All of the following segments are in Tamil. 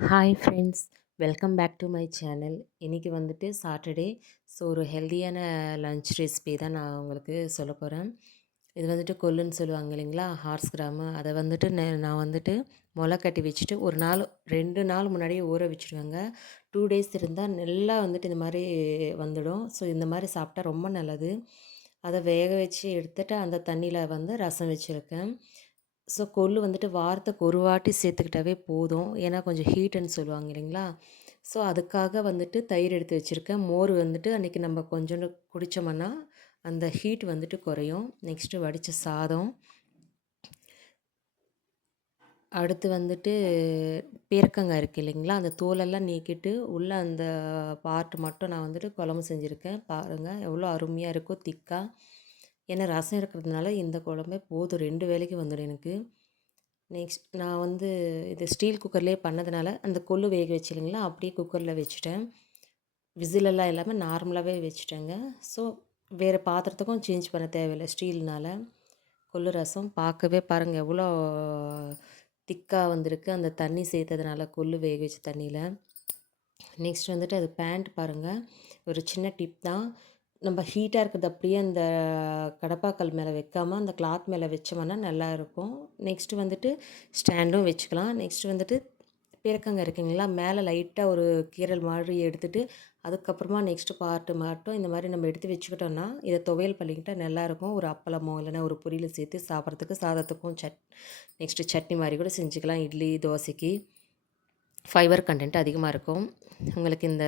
Hi friends, welcome back to my channel. இன்றைக்கி வந்துட்டு சாட்டர்டே. ஸோ ஒரு ஹெல்தியான லன்ச் ரெசிபி தான் நான் உங்களுக்கு சொல்ல போகிறேன். இது வந்துட்டு கொள்ளுன்னு சொல்லுவாங்க இல்லைங்களா, ஹார்ஸ் கிராமு. அதை வந்துட்டு நான் வந்துட்டு முளை கட்டி வச்சுட்டு ஒரு நாள் 2 நாள் முன்னாடியே ஊற வச்சுருவேங்க. 2 டேஸ் இருந்தால் நல்லா வந்துட்டு இந்த மாதிரி வந்துடும். ஸோ இந்த மாதிரி சாப்பிட்டா ரொம்ப நல்லது. அதை வேக வச்சு எடுத்துகிட்டு அந்த தண்ணியில் வந்து ரசம் வச்சுருக்கேன். ஸோ கொள்ளு வந்துட்டு வாரத்துக்கு ஒரு வாட்டி சேர்த்துக்கிட்டாவே போதும். ஏன்னா கொஞ்சம் ஹீட்டுன்னு சொல்லுவாங்க இல்லைங்களா? ஸோ அதுக்காக வந்துட்டு தயிர் எடுத்து வச்சுருக்கேன். மோர் வந்துட்டு அன்றைக்கி நம்ம கொஞ்சோண்டு குடித்தோம்னா அந்த ஹீட் வந்துட்டு குறையும். நெக்ஸ்ட்டு வடித்த சாதம். அடுத்து வந்துட்டு பீர்க்கங்காய் இருக்குது இல்லைங்களா? அந்த தோலெல்லாம் நீக்கிட்டு உள்ளே அந்த பார்ட் மட்டும் நான் வந்துட்டு குழம்பு செஞ்சுருக்கேன். பாருங்கள் எவ்வளோ அருமையாக இருக்கும் திக்கா. ஏன்னா ரசம் இருக்கிறதுனால இந்த குழம்பே போதும், 2 வேளைக்கு வந்துடும் எனக்கு. நெக்ஸ்ட் நான் வந்து இது ஸ்டீல் குக்கர்லேயே பண்ணதுனால அந்த கொள்ளு வேக வச்சு இல்லைங்களா, அப்படியே குக்கரில் வச்சுட்டேன். விசிலெல்லாம் இல்லாமல் நார்மலாகவே வச்சுட்டேங்க. ஸோ வேறு பாத்திரத்துக்கும் சேஞ்ச் பண்ண தேவையில்லை ஸ்டீல்னால். கொள்ளு ரசம் பார்க்கவே பாருங்கள் எவ்வளோ திக்காக வந்திருக்கு அந்த தண்ணி சேர்த்ததுனால, கொள்ளு வேக வச்ச தண்ணியில். நெக்ஸ்ட் வந்துட்டு அது பேண்ட் பாருங்கள், ஒரு சின்ன டிப் தான். நம்ம ஹீட்டாக இருக்கிறது அப்படியே அந்த கடப்பாக்கல் மேலே வைக்காமல் அந்த கிளாத் மேலே வச்சோம்னா நல்லாயிருக்கும். நெக்ஸ்ட்டு வந்துட்டு ஸ்டாண்டும் வச்சுக்கலாம். நெக்ஸ்ட்டு வந்துட்டு பீர்க்கங்காய் இருக்குங்களா, மேலே லைட்டாக ஒரு கீறல் மாதிரி எடுத்துகிட்டு அதுக்கப்புறமா நெக்ஸ்ட்டு பார்ட்டு மட்டும் இந்த மாதிரி நம்ம எடுத்து வச்சுக்கிட்டோம்னா இதை துவையல் பண்ணிக்கிட்டால் நல்லாயிருக்கும். ஒரு அப்பளமோ இல்லைன்னா ஒரு பொரியல் சேர்த்து சாப்பிட்றதுக்கு, சாதத்துக்கும் நெக்ஸ்ட்டு சட்னி மாதிரி கூட செஞ்சுக்கலாம், இட்லி தோசைக்கு. ஃபைபர் கண்டென்ட் அதிகமாக இருக்கும். உங்களுக்கு இந்த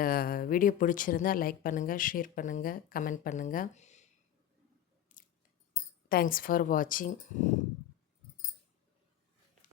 வீடியோ பிடிச்சிருந்தால் லைக் பண்ணுங்கள், ஷேர் பண்ணுங்கள், கமெண்ட் பண்ணுங்கள். தேங்க்ஸ் ஃபார் வாட்சிங்.